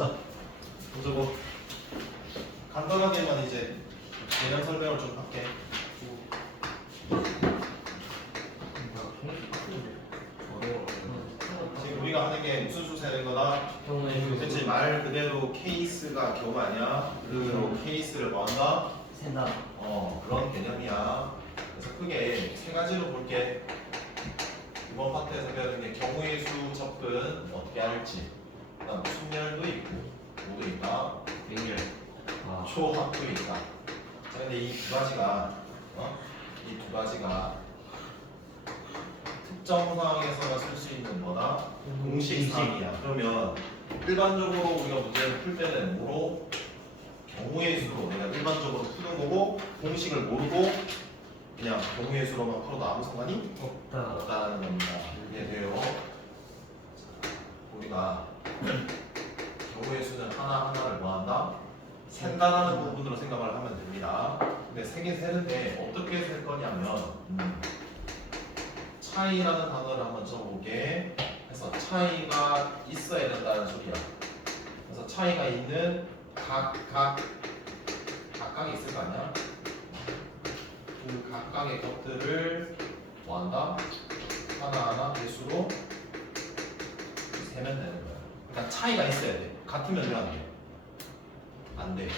자, 보자고. 간단하게만 이제 개념 설명을 좀 할게. 지금 우리가 하는 게 무슨 수세는 거다? 그치, 말 그대로 케이스가 경우 아니야. 그대로 케이스를 뭐 한다? 센다. 그런 개념이야. 그래서 크게 세 가지로 볼게. 이번 파트에서 배우는 게 경우의 수 접근 어떻게 할지, 그다음 순열도 있고, 뭐도 있다? 백열, 초합도 있다. 자, 근데 이 두 가지가, 이 두 가지가 특정 상황에서만 쓸 수 있는 뭐다? 공식상이야. 그러면 일반적으로 우리가 문제를 풀 때는 뭐로? 경우의 수로 내가 일반적으로 푸는 거고, 공식을 모르고 그냥 경우의 수로만 풀어도 아무 상관이 없다는 겁니다. 이해돼요? 우리가 경우의 수는 하나하나를 뭐한다? 센다라는 부분으로 생각을 하면 됩니다. 근데 세긴 세는데 어떻게 셀 거냐면 차이라는 단어를 한번 적어볼게. 그래서 차이가 있어야 된다는 소리야. 그래서 차이가 있는 각각이 있을 거 아니야? 그 각각의 것들을 뭐한다? 하나하나 배수로 세면 되는 거야. 그러니까 차이가 있어야 돼. 같으면 왜 안 돼? 안 돼.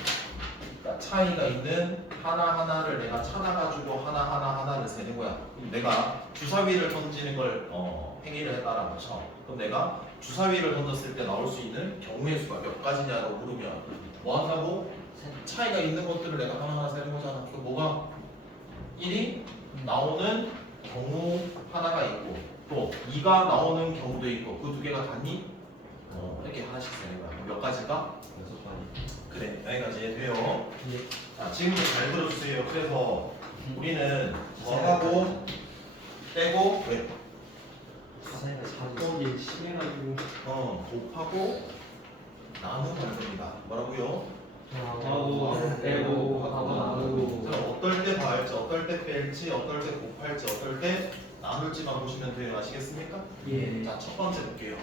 그러니까 차이가 있는 하나하나를 내가 찾아가지고 하나를 세는 거야. 그럼 내가 주사위를 던지는 걸 행위를 했다라고 쳐. 그럼 내가 주사위를 던졌을 때 나올 수 있는 경우의 수가 몇 가지냐고 물으면 뭐 한다고? 차이가 있는 것들을 내가 하나하나 세는 거잖아. 그럼 뭐가? 1이 나오는 경우 하나가 있고 또 2가 나오는 경우도 있고 그 두 개가 같니? 이렇게 하나씩 세는 거야. 몇 가지가? 6가지. 그래, 여기까지 돼요. 예. 자, 지금부터 잘 들어주세요. 그래서 우리는 더하고 빼고 왜? 사이가 자주. 거기 심해가지고 곱하고 나누면 됩니다. 뭐라고요? 하고 빼고 하고 나누고. 자, 어떨 때 더할지, 어떨 때 뺄지, 어떨 때 곱할지, 어떨 때 나눌지만 보시면 돼요. 아시겠습니까? 예. 자, 첫 번째 볼게요.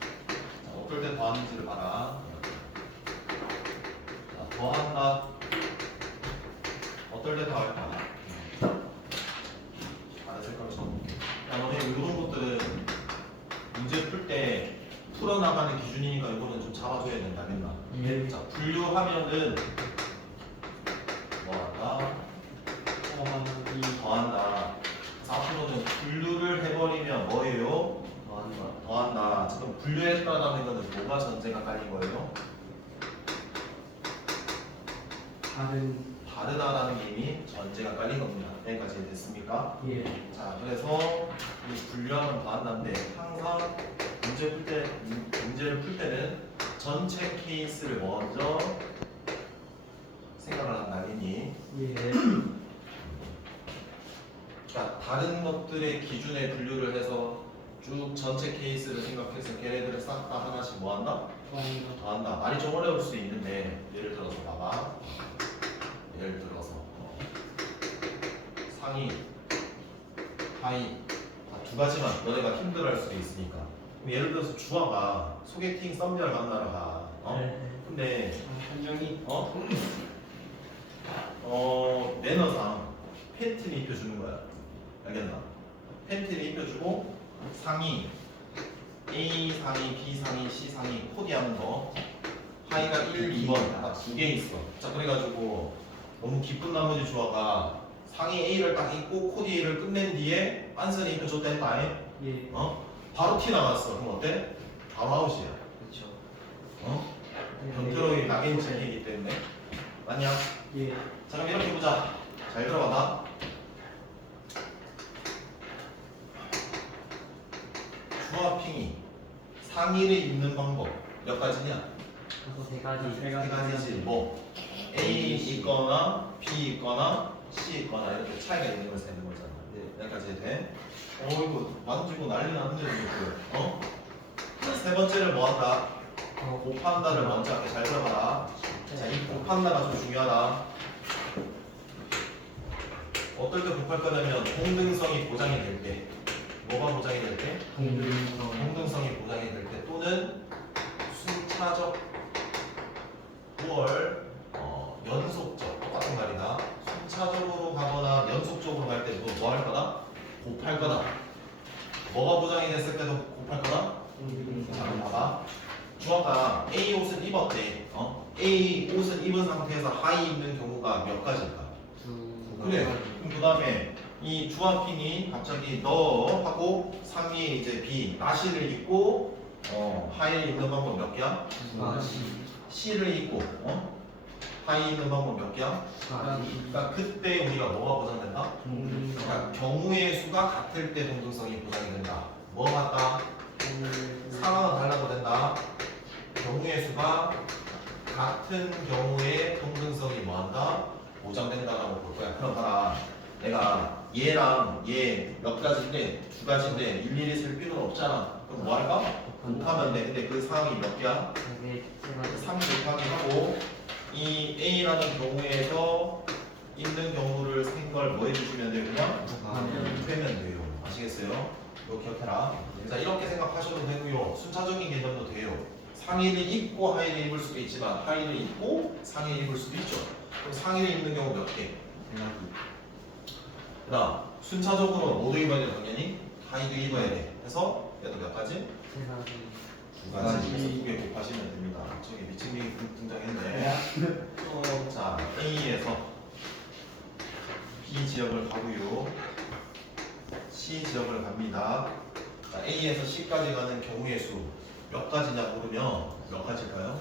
자, 어떨 때 더하는지를 봐라. 자, 더한다. 어떨 때 더할까? 다른 색깔로 적어볼게. 야, 너네 이런 것들은 문제 풀 때 풀어나가는 기준이니까 이거는 좀 잡아줘야 된다, 맨날. 예. 자, 분류하면은 뭐한다? 더한다. 자, 앞으로는 분류를 해버리면 뭐예요? 더한다. 지금 분류했다라는 거는 뭐가 전제가 깔린 거예요? 다르다라는 게 이미 전제가 깔린 겁니다. 여기까지 됐습니까? 예. 자, 그래서 이 분류하면 더한다인데 항상 문제를 풀 때는 전체 케이스를 먼저 생각을 한다니. 예. 그러니까 다른 것들의 기준에 분류를 해서 쭉 전체 케이스를 생각해서 걔네들을 싹 다 하나씩 뭐한다? 더한다. 말이 좀 어려울 수 있는데 예를 들어서 봐봐. 예를 들어서 상위, 하위 두 가지만 너네가 힘들어할 수도 있으니까. 그럼 예를 들어서 주아가 소개팅 썸녀를 만나러 가. 네. 근데 한정이 매너상 팬티를 입혀주는 거야. 알겠나? 팬티를 입혀주고 상의 A 상의, B 상의, C 상의 코디하는 거 하의가 1, 2번 딱 두 개 있어. 자, 그래가지고 너무 기쁜 나머지 주아가 상의 A를 딱 입고 코디 A를 끝낸 뒤에 안선이 입혀줬다 했다. 예. 바로 티 나갔어. 그럼 어때? 바로 아웃이야. 그렇죠. 변태로이 낙인 책이기 때문에. 맞냐? 예. 자, 그럼 이렇게 보자. 잘 들어봐봐. 주아 핑이 상의를 입는 방법 몇 가지냐? 그래서 세 가지. 세 가지지. 뭐 A 있거나 B 있거나 C 있거나 이렇게 차이가 있는 걸 세는 거잖아. 여기까지 돼? 이거 만지고 난리 났는데 이거. 세 번째를 뭐 한다? 곱한다를 먼저 할게. 잘 들어봐라. 자, 이 곱한다가 좀 중요하다. 어떨 때 곱할 거냐면 공등성이 보장이 될 때. 뭐가 보장이 될 때? 공등성이 보장이 될 때 또는 순차적 주어를 연속적 똑같은 말이다. 순차적으로 가거나 연속적으로 갈 때 뭐 할 거다? 곱할 거다. 뭐가 보장이 됐을 때도 곱할 거다? 자, 그럼 봐봐. 주어가 A 옷을 입었대. A 옷을 입은 상태에서 하의 입는 경우가 몇 가지일까? 그래. 그럼 그 다음에 이 주한핑이 갑자기 너 하고 상의에 이제 B 나시를 입고 하의를 입는 방법 몇 개야? C를 입고 하의 입는 방법 몇 개야? 그러니까 그때 우리가 뭐가 보장된다? 그러니까 경우의 수가 같을 때 동등성이 보장이 된다. 뭐 같다? 상황은 달라도 된다. 경우의 수가 같은 경우에 동등성이 뭐한다? 보장된다라고 볼 거야. 그럼 봐라. 내가 얘랑 얘 몇 가지인데 두 가지인데 일일이 쓸 필요는 없잖아. 그럼 뭐 할까? 곱하면 돼. 근데 그 상황이 몇 개야? 3 곱하기 하고 이 A라는 경우에서 있는 경우를 생걸 뭐 해주시면 돼요? 그냥 빼면 돼요. 아시겠어요? 이거 기억해라. 자, 이렇게 생각하셔도 되고요. 순차적인 개념도 돼요. 상의를 입고 하의를 입을 수도 있지만 하의를 입고 상의를 입을 수도 있죠. 그럼 상의를 입는 경우 몇 개? 그 다음 순차적으로 모두 입어야 돼. 당연히 하의도 입어야 돼. 그래서 얘도 몇 가지? 두 가지. 그래서 두 개 곱하시면 됩니다. 저기 미친님이 등장했네. 자, A에서 B 지역을 가고요. C 지역을 갑니다. 자, A에서 C까지 가는 경우의 수 몇 가지냐 물으면 몇 가지일까요?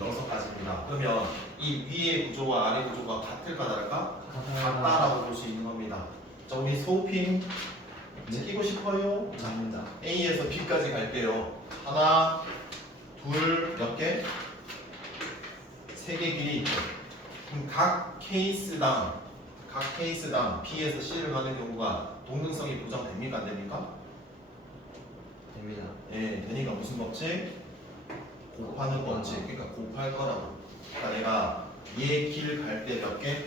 6가지입니다. 그러면 이 위의 구조와 아래 구조가 같을까 다를까? 같다라고 볼 수 있는 겁니다. 자, 우리 소핑 지키고 싶어요? 자, A에서 B까지 갈게요. 하나, 둘, 몇 개? 3개 길이 있죠. 그럼 각 케이스당 B에서 C를 가는 경우가 동등성이 보장됩니까? 안 됩니까? 됩니다. 예, 되니까 무슨 법칙? 곱하는 법칙. 그러니까 곱할 거라고. 그러니까 내가 얘 길 갈 때 몇 개?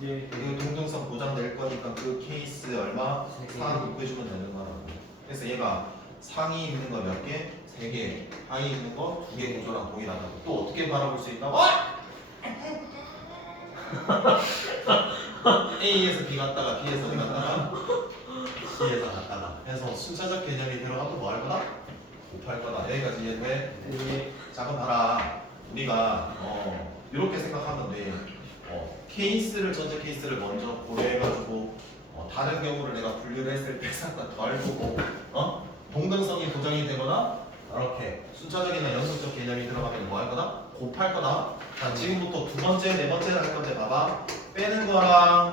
이거 동등성 보장될 거니까 그 케이스 얼마? 상위 곱해주면 되는 거라고. 그래서 얘가 상위 있는 거 몇 개? 3개. 하위 있는 거 2개 구조랑 동일하다고. 또 어떻게 바라볼 수 있다고? A에서 B 갔다가 B에서 D 갔다가 C에서 갔다가 해서 순차적 개념이 들어가도 뭐 할 거다? 곱할 거다. 여기까지 이해돼? 네. 자, 그럼 봐라. 우리가 이렇게 생각하면 돼. 전체 케이스를 먼저 고려해가지고 다른 경우를 내가 분류를 했을 때 잠깐 덜 보고 동등성이 보장이 되거나 이렇게 순차적이나 연속적 개념이 들어가면 뭐 할 거다? 곱할 거다. 자, 지금부터 두 번째, 네 번째를 할 건데 봐봐. 빼는 거랑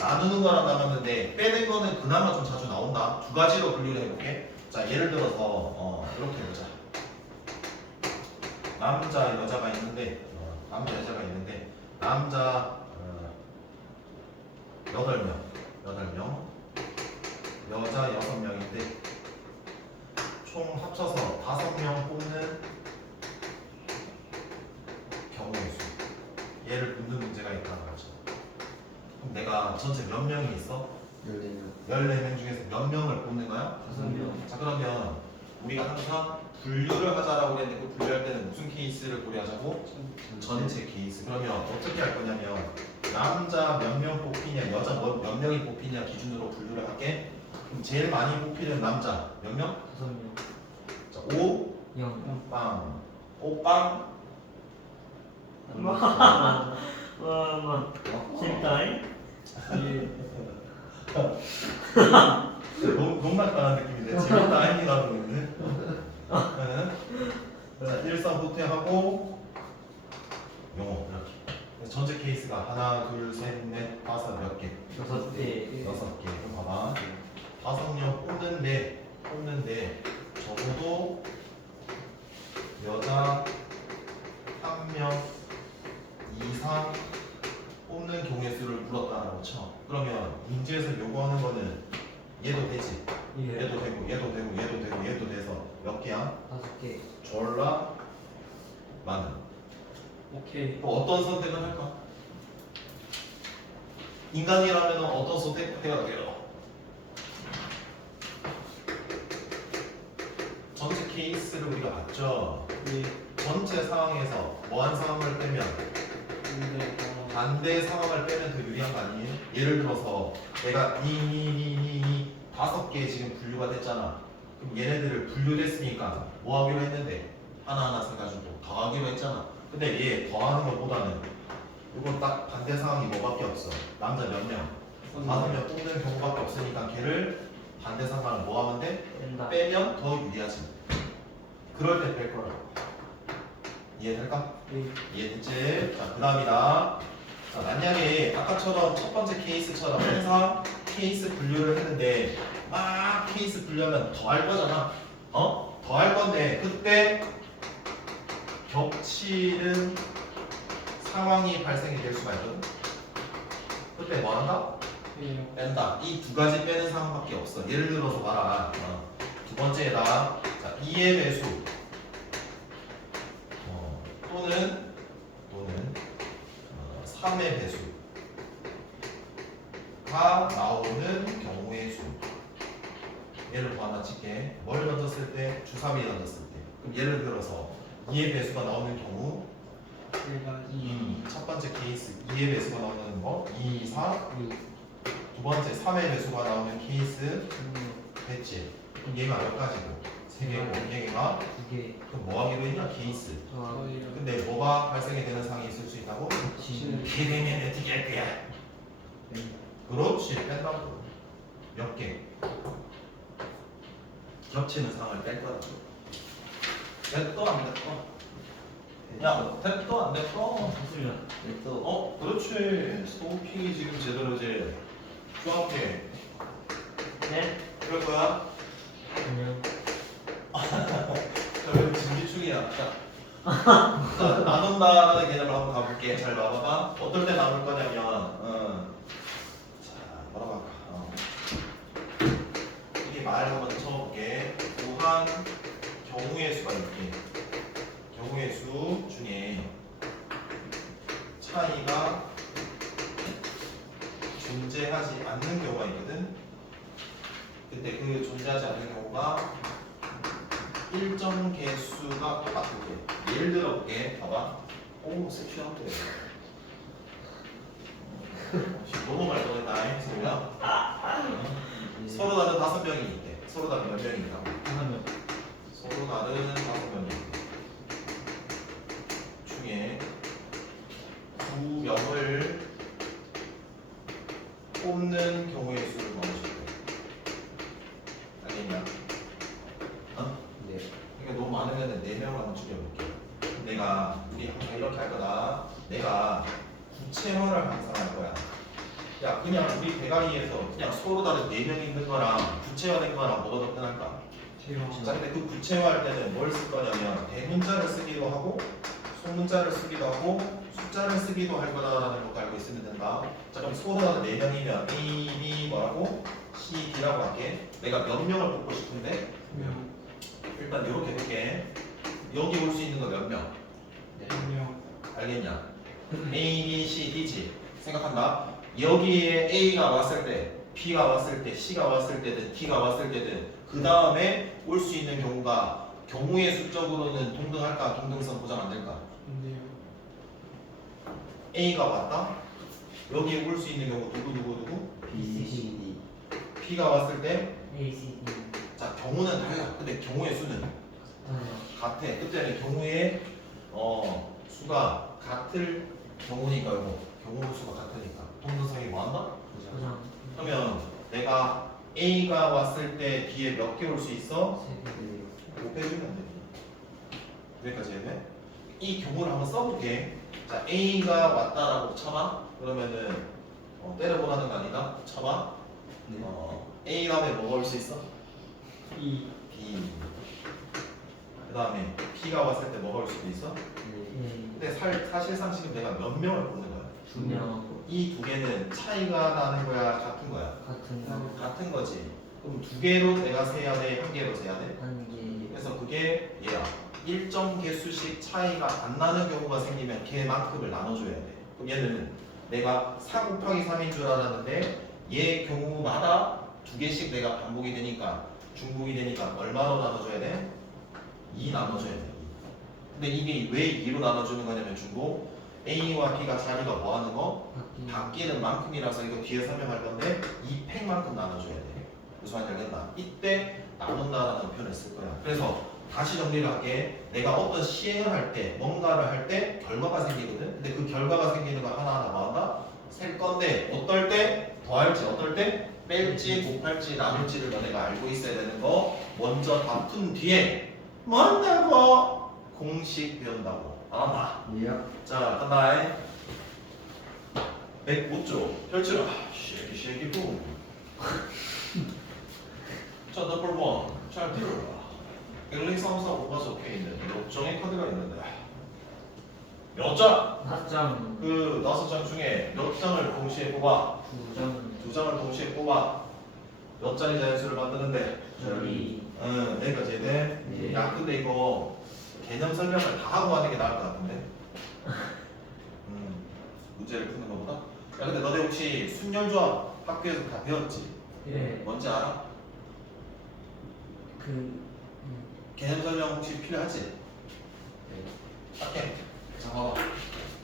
나누는 거랑 남았는데 빼는 거는 그나마 좀 자주 나온다. 두 가지로 분류를 해볼게. 자, 예를 들어서 이렇게 해보자. 남자 여자가 있는데 남자 8명 여자 6명인데 총 합쳐서 5명 뽑는 경우의 수. 얘를 묻는 문제가 있다는 거죠. 그럼 내가 전체 몇 명이 있어? 14명 중에서 몇 명을 뽑는 거야? 5명. 자, 그러면 우리가 항상 분류를 하자라고 했는데 그 분류할 때는 무슨 케이스를 고려하자고? 전체 케이스. 그러면 어떻게 할 거냐면 남자 몇 명 뽑히냐 여자 몇 명이 뽑히냐 기준으로 분류를 할게. 그럼 제일 많이 뽑히는 남자 몇 명? 5명. 자, 5 빵. 5빵. 와, 진짜이? 농락당한 느낌인데 재밌다 아니라고 있는데. 자, 일선 후퇴하고 영어 이렇게. 그래서 전체 케이스가 하나, 둘, 셋, 넷, 다섯 몇 개? 6개. 6개. 그럼 봐봐. 5명 뽑는데 적어도 여자 1명 이상 뽑는 경우의 수를 물었다라고 쳐. 그러면 문제에서 요구하는 거는 얘도 되지. 얘도 되고 돼서 몇 개야? 5개. 졸라 많은. 오케이. 또 어떤 선택을 할까? 인간이라면 어떤 선택해야 돼요? 전체 케이스를 우리가 봤죠. 네. 전체 상황에서 뭐한 상황을 빼면 근데 반대 상황을 빼면 더 유리한 거 아니에요? 예를 들어서 내가 니 5개 지금 분류가 됐잖아. 그럼 얘네들을 분류됐으니까 뭐 하기로 했는데 하나하나 세가지고 더하기로 했잖아. 근데 얘 더하는 것보다는 이건 딱 반대 상황이 뭐밖에 없어. 남자 몇 명? 5명 뽑는 경우밖에 없으니까 걔를 반대 상황을 뭐 하면 돼? 뺀다. 빼면 더 유리하지. 그럴 때 뺄 거라고. 이해될까? 네. 이해됐지? 자, 그 다음이다. 자, 만약에 아까처럼 첫 번째 케이스처럼 항상 케이스 분류를 했는데 막 케이스 분류하면 더 할 거잖아. 더 할 건데 그때 겹치는 상황이 발생이 될 수가 있거든. 그때 뭐 한다? 네. 뺀다. 이 두 가지 빼는 상황밖에 없어. 예를 들어서 봐라. 두 번째에다 자, 2의 배수 또는 3의 배수가 나오는 경우의 수. 예를 더 하나 칠게. 뭘 던졌을 때? 주사위 던졌을 때. 그럼 예를 들어서 2의 배수가 나오는 경우 제가 첫 번째 케이스 2의 배수가 나오는 거 2, 4. 6. 두 번째 3의 배수가 나오는 케이스 됐지. 그럼 얘가 몇 가지고? 3개고 얘가 2개. 그럼 뭐 하기로 했냐? 케이스. 더하기. 근데 뭐가 발생이 되는 상황이 있을 수 있다고? 겹치는. 이렇게 되면 어떻게 할 거야? 그렇지 뺀다고. 몇 개? 겹치는 상황을 뺄 거라고. 됐어 안 됐어? 야 됐어 안 됐어? 소리야. 어 그렇지. 스토핑이 지금 제대로지. 중학교 네? 그럴 거야? 안녕. 왜 진기충이야? 자, 나눈다라는 개념을 한번 가볼게. 잘 봐봐봐. 어떨 때 나눌 거냐면, 자, 뭐라고 할까? 이게 말 한번 쳐볼게. 또한 경우의 수가 있게. 경우의 수 중에 차이가 존재하지 않는 경우가 있거든. 근데 그 존재하지 않는 경우가 일정 개수가 똑같을 때. 예를 들어 볼게. 봐봐. 오, 섹시한데. 너무 말 뻔했다. 소리야. 서로 다른 5명이 있대. 서로 다른 몇 명이 있다고? 하면. 서로 다른 5명이 있대. 중에 2명을 뽑는 경우의 수를 넣어줄게. 알겠냐? 어? 네. 이게 너무 많으면 4명을 한번 줄여볼게. 내가 우리 항상 이렇게 할 거다. 내가 구체화를 항상 할 거야. 야 그냥 우리 대가리에서 그냥 서로 다른 4명이 있는 거랑 구체화된 거랑 뭐가 더 편할까? 자 근데 그 구체화할 때는 뭘 쓸 거냐면 대문자를 쓰기도 하고 소문자를 쓰기도 하고 숫자를 쓰기도 할 거다라는 것도 알고 있으면 된다. 자 그럼 서로 다른 4명이면 A, B 뭐라고? C, D라고 할게. 내가 몇 명을 뽑고 싶은데 일단 이렇게 해볼게. 여기 올 수 있는 거 몇 명? 알겠냐? A, B, C, D지. 생각한다. 여기에 A가 왔을 때, B가 왔을 때, C가 왔을 때든 D가 왔을 때든 그 다음에 올 수 있는 경우가 경우의 수적으로는 동등할까? 동등성 보장 안 될까? A가 왔다. 여기에 올 수 있는 경우 누구? B, C, D. B가 왔을 때, A, C, D. 자 경우는 달라. 근데 경우의 수는 같아. 그때는 경우의 수가 같을 경우니까 이거 경우 수가 같으니까 동등성이 뭐한다? 보장. 그러면 내가 A가 왔을 때 B에 몇 개 올 수 있어? 3개. 곱해주면 안 됩니다. 여기까지 했네. 이 경우를 한번 써볼게. 자 A가 왔다라고 쳐봐. 그러면은 때려보라는 거 아니다. 쳐봐. 네. A 다음에 뭐가 올 수 있어? B B. 그 다음에 B가 왔을 때 뭐가 올 수도 있어? 네. 근데 사실상 지금 내가 몇 명을 보는 거야. 2명. 이 두 개는 차이가 나는 거야, 같은 거야? 같은 거. 같은 거지. 그럼 두 개로 내가 세야 돼, 한 개로 세야 돼? 한 개. 그래서 그게 얘야. 일정 개수씩 차이가 안 나는 경우가 생기면 걔만큼을 나눠줘야 돼. 그럼 얘는 내가 4 곱하기 3인 줄 알았는데 얘 경우마다 2개씩 내가 반복이 되니까 중복이 되니까 얼마로 나눠줘야 돼? 2 나눠줘야 돼. 근데 이게 왜 2로 나눠주는 거냐면 중고 A와 B가 자리가 뭐 하는 거? 바뀌는 만큼이라서 이거 뒤에 설명할 건데 2팩만큼 나눠줘야 돼. 무슨 말인지 알겠나? 이때 나눈다라는 표현을 쓸 거야. 그래서 다시 정리를 할게. 내가 어떤 시행을 할 때, 뭔가를 할 때 결과가 생기거든. 근데 그 결과가 생기는 거 하나하나 뭐 한다? 셀 건데 어떨 때 더할지, 어떨 때 뺄지, 곱할지, 나눌지를 너네가 알고 있어야 되는 거 먼저 다툰 뒤에 뭐 한다고? 공식 배운다고. 알았나? 예. 자, 간다. 105조 펼치라. 쉐기 붐. 자, 넘버 1. 잘 들어라. 12345가 적혀있는 몇 장의 카드가 있는데 몇 장? 4장. 그 5장 중에 몇 장을 동시에 뽑아? 2장. 2장을 동시에 뽑아. 몇 장의 자연수를 만드는데? 저희. 응, 여기까지 돼. 네. 야, 근데 이거 개념 설명을 다 하고 하는 게 나을 것 같은데? 문제를 푸는 것보다? 야, 근데 너네 혹시 순열조합 학교에서 다 배웠지? 예. 뭔지 알아? 그. 개념 설명 혹시 필요하지? 네. 할게. 자, 봐봐.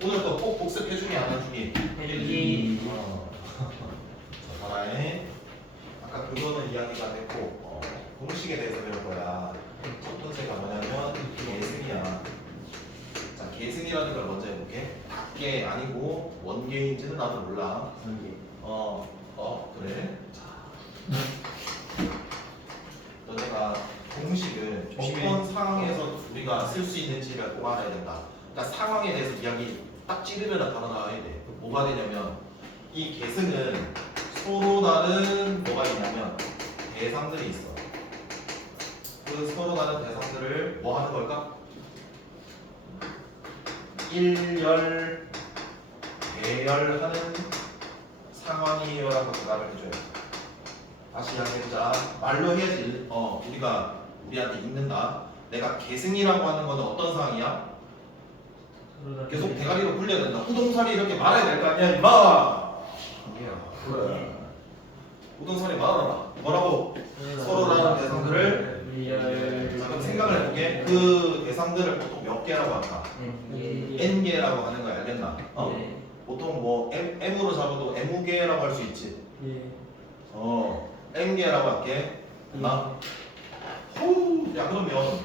오늘 거 꼭 복습해주기 안 해주기? 해주기. 자, 봐라잉. 아까 그거는 이야기가 됐고 공식에 대해서 배울 거야. 첫 번째가 뭐냐면 계승이야. 자, 계승이라는 걸 먼저 해볼게. 닭계 아니고 원계인지는 나도 몰라. 그래. 자, 너네가 공식을 어떤 상황에서 우리가 쓸 수 있는지를 꼭 알아야 된다. 그러니까 상황에 대해서 이야기 딱 찌르면 바로 나와야 돼. 뭐가 되냐면 이 계승은 서로 다른 뭐가 있냐면 대상들이 있어. 그 서로 다른 대상들을 뭐 하는 걸까? 일열, 배열하는 상황이요라고 대답을 해줘요. 다시 이야기해보자. 말로 해야지. 우리가 우리한테 읽는다. 내가 계승이라고 하는 거는 어떤 상황이야? 계속 대가리로 굴려야 된다. 우동살이 이렇게 말해야 될 거 아니야, 임마. 그래. 우동살이 말하라. 뭐라고? 서로 다른 대상들을 그럼 생각을 해보게. 그 대상들을 보통 몇 개라고 할까? n 개라고 하는 거 알겠나? 네. 보통 뭐 m으로 잡아도 m개라고 할 수 있지. 예. n 개라고 할게. 나. 후. 야 그러면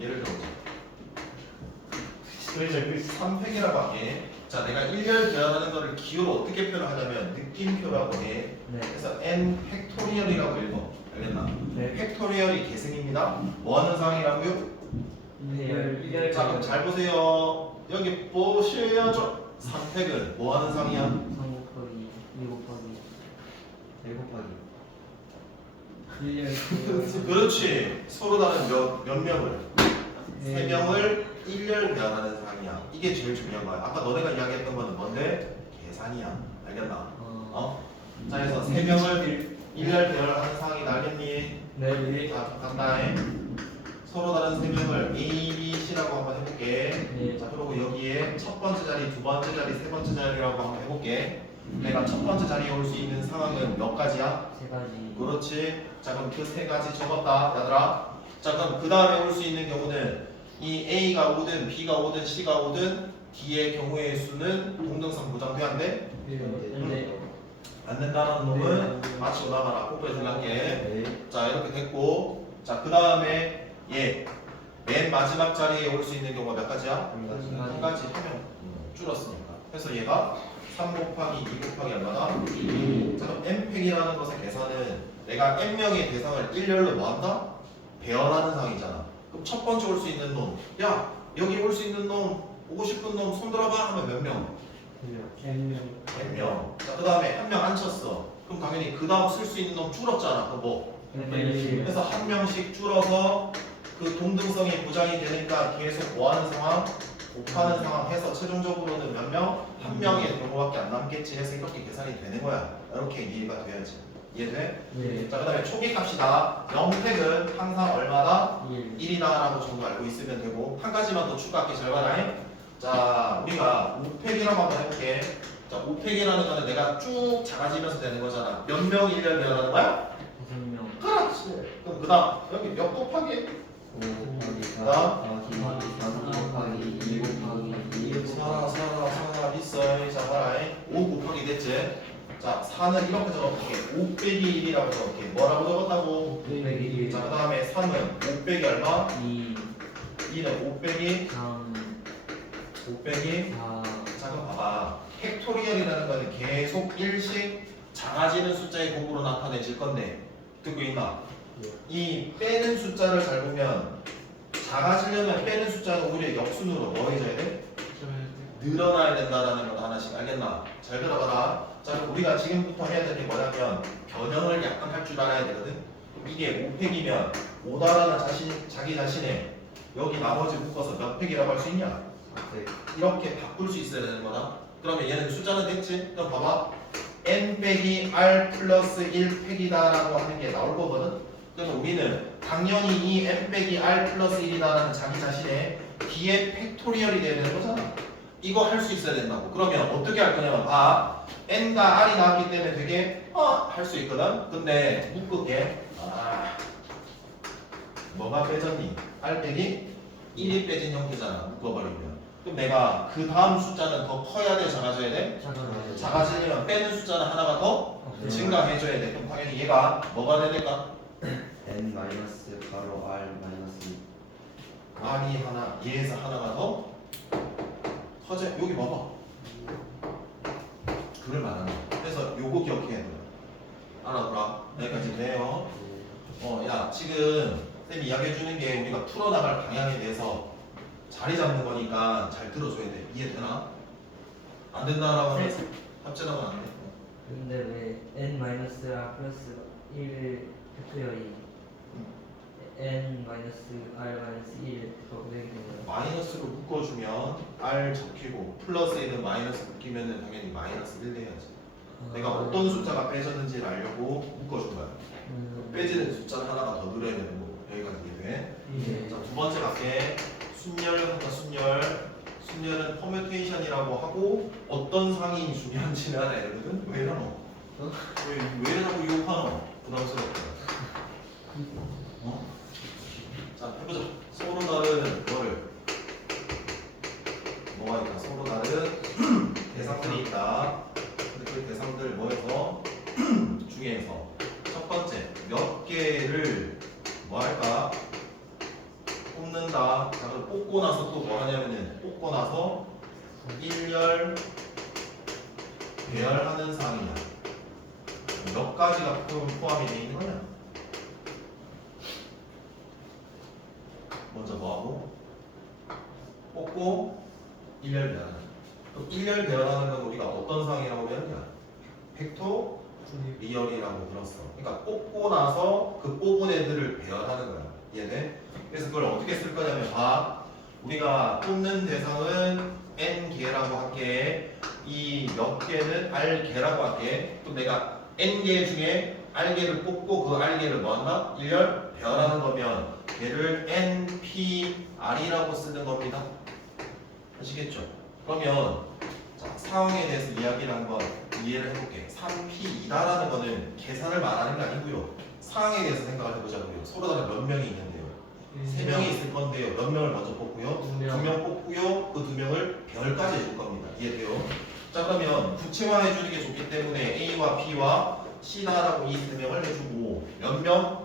예를 들어. 그래서 3팩이라고 할게. 자, 내가 1열 배열하는 거를 기호로 어떻게 표현하냐면 느낌표라고 해. 네. 그래서 n 팩토리얼이라고 읽어. 알겠나? 네. 팩토리얼이 계승입니다. 뭐 하는 상황이라고요? 일 자, 그럼 잘 보세요. 여기 보셔야죠. 3팩은 뭐 하는 상이야? 3 곱하기 2 곱하기 1 곱하기 1열. 그렇지. 서로 다른 몇 명을? 네. 3명을 1열 배열하는 상이야. 이게 제일 중요한 거야. 아까 너네가 이야기했던 거는 뭔데? 계산이야. 알겠나? 자, 그래서 3명을 1열 배열하는 상이다. 알겠니? 네. 자, 간다해. 서로 다른 3명을 A, B, C라고 한번 해볼게. 네. 자, 그리고 여기에 첫 번째 자리, 두 번째 자리, 세 번째 자리라고 한번 해볼게. 내가 첫 번째 자리에 올 수 있는 상황은 몇 가지야? 3가지. 그렇지. 자, 그럼 그 3가지 적었다, 얘들아. 자, 그럼 그 다음에 올 수 있는 경우는 이 A가 오든 B가 오든 C가 오든 D의 경우의 수는 동등성 보장돼 안 돼? 네. 안 된다는 놈은 네. 맞추고 나가라. 뽀뽀해 줄게. 네. 자, 이렇게 됐고. 자, 그 다음에 맨 마지막 자리에 올 수 있는 경우가 몇 가지야? 한 가지 하면 줄었으니까. 그래서 얘가 3 곱하기 2 곱하기 얼마다? 자, 그럼 n팩이라는 것의 계산은 내가 n명의 대상을 1열로 뭐 한다? 배열하는 상이잖아. 그럼 첫 번째 올 수 있는 놈, 야 여기 올 수 있는 놈, 오고 싶은 놈 손 들어봐 하면 몇 명? N명. 100명. 자, 그 다음에 한 명 안 쳤어. 그럼 당연히 그 다음 쓸 수 있는 놈 줄었잖아. 그럼 뭐? 그래서 한 명씩 줄어서 그 동등성이 보장이 되니까 계속 뭐 하는 상황? 곱하는 상황 해서 최종적으로는 몇 명? 한 명의 경우밖에 안 남겠지 해서 이렇게 계산이 되는 거야. 이렇게 이해가 돼야지. 이해돼? 네. 자, 그 다음에 초기 값이다. 0팩은 항상 얼마다? 1. 1이다 라고 정도 알고 있으면 되고 한 가지만 더 추가할게. 잘 봐라. 자, 우리가 5팩이라고 한번 해볼게. 자, 5팩이라는 거는 내가 쭉 작아지면서 되는 거잖아. 몇 명 1년 배열하는 거야? 5명. 그렇지. 그럼 그 다음 여기 몇 곱하기? 5 곱하기 4 나? 곱하기 4 곱하기 2 곱하기 2 4 있어. 자 봐라. 5 곱하기 됐지? 자 4는 이렇게 적어볼게. 5 빼기 1이라고 적어볼게. 뭐라고 적었다고? 5빼기 자 그 다음에 3은 5 빼기 얼마? 2 2는 5 빼기 3 5 빼기 4 자 그럼 봐봐. 팩토리얼이라는 거는 계속 일씩 작아지는 숫자의 곱으로 나타내질 건데 듣고 있나? 이 빼는 숫자를 잘 보면 작아지려면 빼는 숫자는 오히려 역순으로 뭐 해줘야 돼? 늘어나야 된다라는 걸 하나씩 알겠나? 잘 들어봐라. 자 그럼 우리가 지금부터 해야 될 게 뭐냐면 변형을 약간 할 줄 알아야 되거든. 이게 5팩이면 5다라는 자기 자신의 여기 나머지 묶어서 몇 팩이라고 할 수 있냐? 네. 이렇게 바꿀 수 있어야 되는 거다. 그러면 얘는 숫자는 됐지? 그럼 봐봐. n 빼기 r 플러스 1 팩이다라고 하는 게 나올 거거든. 그래서 우리는 당연히 이 n 빼기 r 플러스 1이다라는 자기 자신의 b의 팩토리얼이 돼야 되는 거잖아. 이거 할 수 있어야 된다고. 그러면 어떻게 할 거냐면 봐. n과 r이 나왔기 때문에 되게 할 수 있거든. 근데 묶을게. 뭐가 빼졌니? r 빼기 1이 빼진 형태잖아. 묶어버리면. 그럼 내가 그 다음 숫자는 더 커야 돼? 작아져야 돼? 작아지려면 빼는 숫자는 하나가 더 증가해줘야 돼. 그럼 당연히 얘가 뭐가 돼야 될까? n 마이너스 가로 r 마이너스 r이 하나, 얘에서 하나가 더 커져. 여기 봐봐. 그걸 말하는 거야. 그래서 요거 기억해야 돼. 알아들어? 여기까지 돼요. 야, 지금 쌤이 이야기해주는 게 우리가 풀어나갈 방향에 대해서 자리 잡는 거니까 잘 들어줘야 돼. 이해되나? 안 된다라고 하면 합체라고 안 돼. 근데 왜 n 마이너스 r 플러스 1 팩토리얼이 n 마이너스 r 마이너스 1 그렇게 되네요. 마이너스로 묶어주면 r 적히고 플러스에는 마이너스 묶이면은 당연히 마이너스 1 돼야지. 내가 어떤 숫자가 빼졌는지를 알려고 묶어준 거야. 빼지는 숫자는 하나가 더 늘어야 되는 거고. 여기까지 이해돼? 예. 자, 두 번째 갈게. 순열부터 순열. 순열은 퍼뮤테이션이라고 하고 어떤 상이 중요한지는 알아야 되거든. 왜 이러노? 왜 이러고 유혹하노? 부담스럽다. 자, 해보자. 서로 다른 뭐를? 뭐가 있다? 서로 다른 대상들이 있다. 근데 그 대상들 뭐에서? 중에서 첫 번째 몇 개를 뭐 할까? 뽑는다. 자, 그럼 뽑고 나서 또 뭐 하냐면은 뽑고 나서 일열 배열하는 사항이야. 몇 가지가 포함이 되어 있는 거냐? 먼저 뭐하고? 뽑고 일열 배열하는. 그럼 일열 배열하는 건 우리가 어떤 상황이라고 배웠냐? 팩토 리얼이라고 들었어. 그러니까 뽑고 나서 그 뽑은 애들을 배열하는 거야. 이해돼? 그래서 그걸 어떻게 쓸 거냐면 봐. 우리가 뽑는 대상은 n 개라고 할게. 이 몇 개는 r 개라고 할게. 그럼 내가 n 개 중에 r 개를 뽑고 그 r 개를 뭐 한다? 일열 배열하는 거면 걔를 n p r이라고 쓰는 겁니다. 아시겠죠? 그러면 자, 상황에 대해서 이야기를 한번 이해를 해볼게. 3P2다라는 거는 계산을 말하는 게 아니고요. 상황에 대해서 생각을 해보자고요. 서로 다른 몇 명이 있는데요. 3명이 있을 건데요. 몇 명을 먼저 뽑고요? 2명 뽑고요. 그 2명을 별까지 해줄 겁니다. 이해돼요? 자 그러면 구체화해 주는 게 좋기 때문에 A와 B와 C다라고 이 3명을 해주고 몇 명?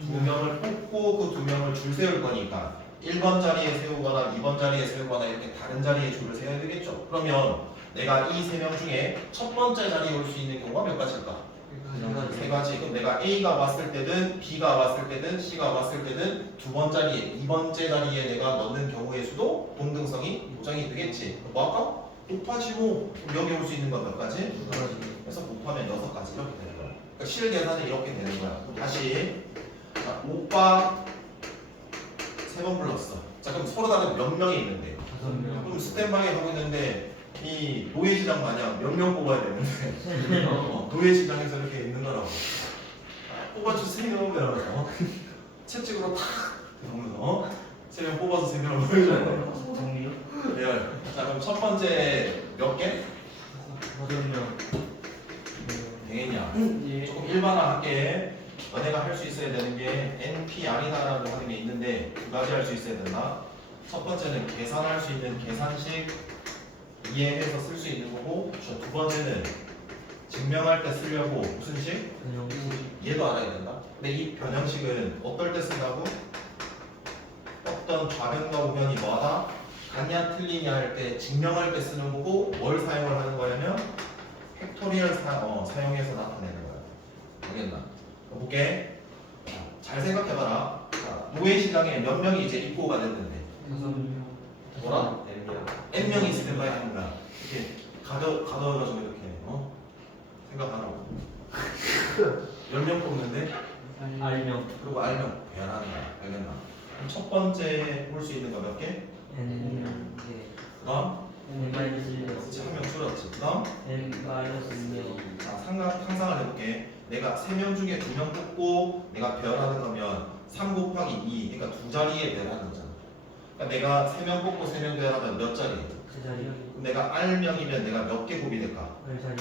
2명을 뽑고 그 2명을 줄 세울 거니까 1번 자리에 세우거나 2번 자리에 세우거나 이렇게 다른 자리에 줄을 세워야 되겠죠. 그러면 내가 이 3명 중에 첫 번째 자리에 올 수 있는 경우가 몇 가지일까? 3가지. 그럼 내가 A가 왔을 때든 B가 왔을 때든 C가 왔을 때든 2번 자리에 2번째 자리에 내가 넣는 경우의 수도 동등성이 보장이 되겠지. 그럼 뭐 할까? 곱하시고 여기 올 수 있는 건 몇 가지? 그래서 곱하면 6가지 이렇게 되는 거야. 그러니까 실 계산은 이렇게 되는 거야. 다시 자, 오빠 3번 불렀어. 자 그럼 서로 다른 몇 명이 있는데 그럼 스탠바이 하고 있는데 이 노예시장 마냥 몇 명 뽑아야 되는데 노예시장에서 이렇게 있는 거라고 뽑아주세요 이러면서 채찍으로 탁 들어오면서 3명 뽑아서 3명을 보여줘야 돼. 정리요? 네. 자 그럼 첫 번째 몇 개? 5명. 되겠냐? 조금 일반화할게. 너네가 할 수 있어야 되는 게 NPR이다라고 하는 게 있는데 있는데 두 가지 할 수 있어야 된다. 첫 번째는 계산할 수 있는 계산식 이해해서 쓸 수 있는 거고, 저 두 번째는 증명할 때 쓰려고 무슨 식? 변형식. 얘도 알아야 된다. 근데 이 변형식은 어떨 때 쓴다고? 어떤 좌변과 우변이 뭐하다? 같냐 틀리냐 할 때 증명할 때 쓰는 거고, 뭘 사용을 하는 거냐면 팩토리얼 사용해서 나타내는 거야. 알겠나? 볼게. 잘 생각해봐라. 자, 노예시장에 몇 명이 이제 입고가 됐는데 뭐라? N명이 스탠바이 하는 거야. 이렇게 가둬가지고 이렇게 생각하라고. 10명 뽑는데 R명. 그리고 R명 배열하는 거야. 알겠나? 그럼 첫 번째 볼 수 있는 거 몇 개? N 개. 그 다음? N 마이너스 1명. 한 명 줄었지. 그 다음? N 마이너스 2명. 자, 상상을 해볼게. 내가 3명 중에 2명 뽑고 내가 배열하는 거면 3 곱하기 2, 그러니까 두 자리에 배열하는 거잖아. 그러니까 내가 3명 뽑고 3명 배열하면 몇 자리? 세 자리. 그럼 내가 R명이면 내가 몇 개 곱이 될까? 열 자리.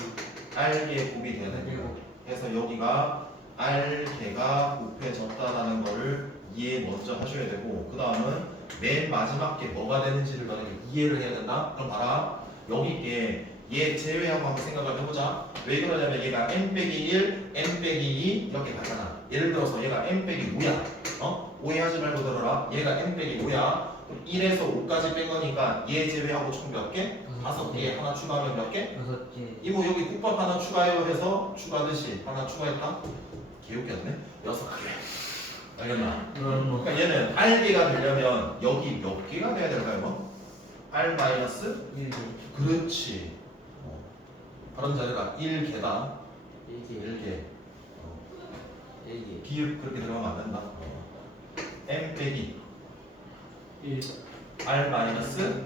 R개 곱이 돼야 되는 거야. 그래서 여기가 R개가 곱해졌다라는 거를 이해 먼저 하셔야 되고, 그 다음은 맨 마지막 게 뭐가 되는지를 너네가 이해를 해야 된다. 그럼 봐라. 여기 얘 제외하고 한번 생각을 해보자. 왜 그러냐면 얘가 n-1, n-2 이렇게 가잖아. 예를 들어서 얘가 n-5야. 오해하지 말고 들어라. 얘가 n-5야. 그럼 1에서 5까지 뺀 거니까 얘 제외하고 총 몇 개? 5개. 하나 추가하면 몇 개? 6개. 이모 여기 국밥 하나 추가해요 해서 추가하듯이 하나 추가했다? 개웃겼네? 6개. 알겠나? 그러니까 얘는 R개가 되려면 여기 몇 개가 돼야 될까요? 뭐? R 마이너스? 1개. 그렇지. 발음 잘해라. 1개다. 1개. 비읍 그렇게 들어가면 안 된다. M 빼기 1 R 마이너스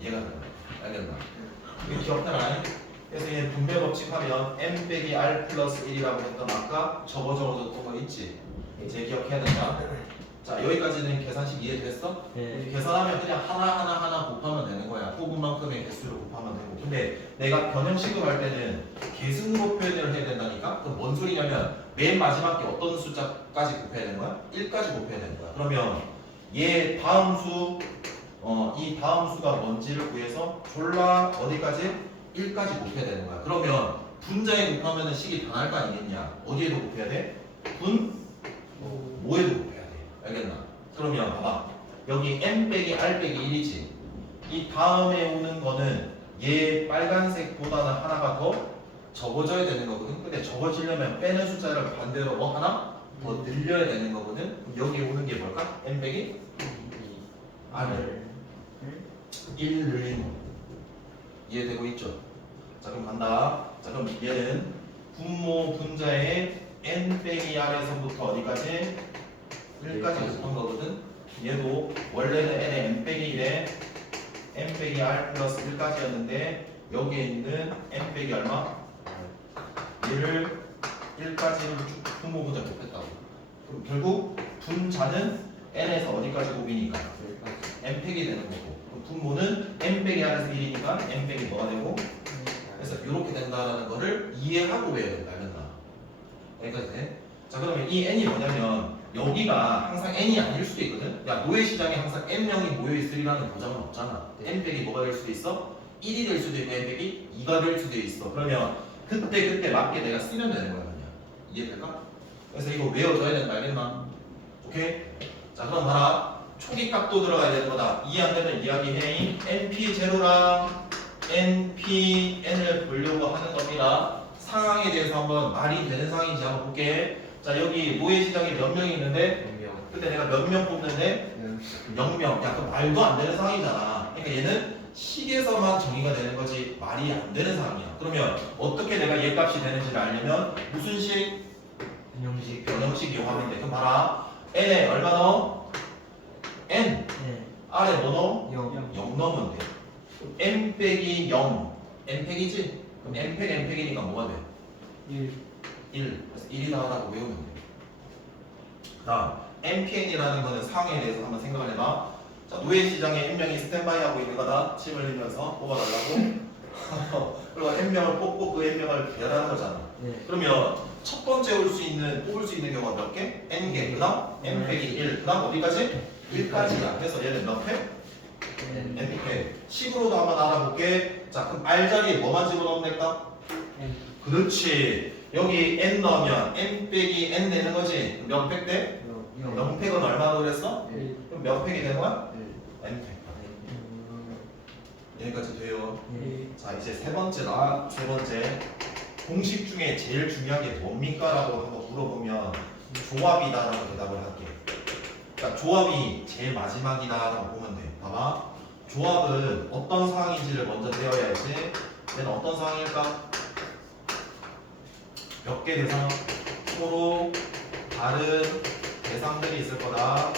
얘가 된다. 알겠나? 이거 기억하라. 그래서 얘 분배 법칙 하면 M 빼기 R 플러스 1이라고 했던 아까 적어줬던 거 있지? 이제 기억해야 된다. 자, 여기까지는 계산식 이해됐어? 네. 계산하면 그냥 하나 곱하면 되는 거야. 뽑은만큼의 개수를 곱하면 되고. 근데 내가 변형식을 할 때는 계승으로 표현을 해야 된다니까? 그럼 뭔 소리냐면 맨 마지막에 어떤 숫자까지 곱해야 되는 거야? 1까지 곱해야 되는 거야. 그러면 얘 다음 수, 이 다음 수가 뭔지를 구해서 졸라 어디까지? 1까지 곱해야 되는 거야. 그러면 분자에 곱하면 식이 다 날 거 아니겠냐? 어디에도 곱해야 돼? 뭐에도 곱해야 돼. 알겠나? 그러면 봐봐. 여기 M 빼기 R 빼기 1이지. 이 다음에 오는 거는 얘 빨간색보다는 하나가 더 적어져야 되는 거거든. 근데 적어지려면 빼는 숫자를 반대로 하나 더 늘려야 되는 거거든. 그럼 여기 오는 게 뭘까? M 빼기 R을 1 늘리는 거. 이해되고 있죠? 자, 그럼 간다. 자, 그럼 얘는 분모 분자의 N 빼기 R에서부터 어디까지? 1까지 곱한 거거든. 얘도 원래는 n의 n 빼기 1에 n 빼기 r 플러스 1까지였는데 여기에 있는 n 빼기 얼마? 얘를 1까지를 쭉 분모 분자 곱했다고. 그럼 결국 분자는 n에서 어디까지 곱이니까 n 빼기 되는 거고, 그럼 분모는 n 빼기 r에서 1이니까 n 빼기 뭐가 되고, 그래서 이렇게 된다라는 거를 이해하고 외워야 된다. 알겠나? 여기까지 돼? 자, 그러면 이 n이 뭐냐면 여기가 항상 n이 아닐 수도 있거든. 야, 노예시장에 항상 n명이 모여있으리라는 보장은 없잖아. n 빼기 뭐가 될 수도 있어? 1이 될 수도 있고 n 빼기 2가 될 수도 있어. 그러면 그때 맞게 내가 쓰면 되는 거야. 그냥 이해될까? 그래서 이거 외워줘야 된다. 알겠나? 오케이? 자, 그럼 봐라. 초기값도 들어가야 되는 거다. 이해 안 되는 이야기 해. np0랑 npn을 보려고 하는 겁니다. 상황에 대해서 한번 말이 되는 상황인지 한번 볼게. 자, 여기 노예시장에 몇 명이 있는데, 근데 내가 몇 명 뽑는데 0명. 야, 그 말도 안 되는 상황이잖아. 그러니까 얘는 식에서만 정의가 되는 거지 말이 안 되는 상황이야. 그러면 어떻게 내가 얘 값이 되는지를 알려면 무슨 식? 변형식. 변형식 이용하면 돼. 그럼 봐라. n에 얼마 넣어? n. 네. r에 뭐 넣어? 0. 0 넣으면 돼. n 빼기 0. n 팩이지? 그럼 n 팩 n 팩이니까 뭐가 돼? 1 그래서 1이다라고 외우면 돼. 그 다음 NPN이라는 거는 상황에 대해서 한번 생각을 해봐. 자, 노예시장에 1명이 스탠바이 하고 있는 거다. 침을 흘리면서 뽑아달라고. 그리고 n명을 뽑고 그 n명을 배열하는 거잖아. 네. 그러면 첫 번째 뽑을 수 있는 경우가 몇 개? n개. 그 다음 n 팩이 1. 그 다음 어디까지? 1까지야. 그래서 얘는 몇 팩? N. n 팩. 식으로도 한번 알아볼게. 자, 그럼 r 자리에 뭐만 집어넣으면 될까? N. 그렇지. 여기 n 넣으면 n 빼기 n 되는 거지. 몇 팩 돼? 0팩은 얼마나 그랬어? 일. 그럼 몇 팩이 되는 거야? n 팩. 음, 여기까지 돼요. 네. 일. 자, 이제 세 번째다. 세 번째. 공식 중에 제일 중요한 게 뭡니까? 라고 한번 물어보면 조합이다라고 대답을 할게. 그러니까 조합이 제일 마지막이다라고 보면 돼. 봐봐. 조합은 어떤 상황인지를 먼저 배워야지. 얘는 어떤 상황일까? 몇 개 대상? 서로 다른 대상들이 있을 거다.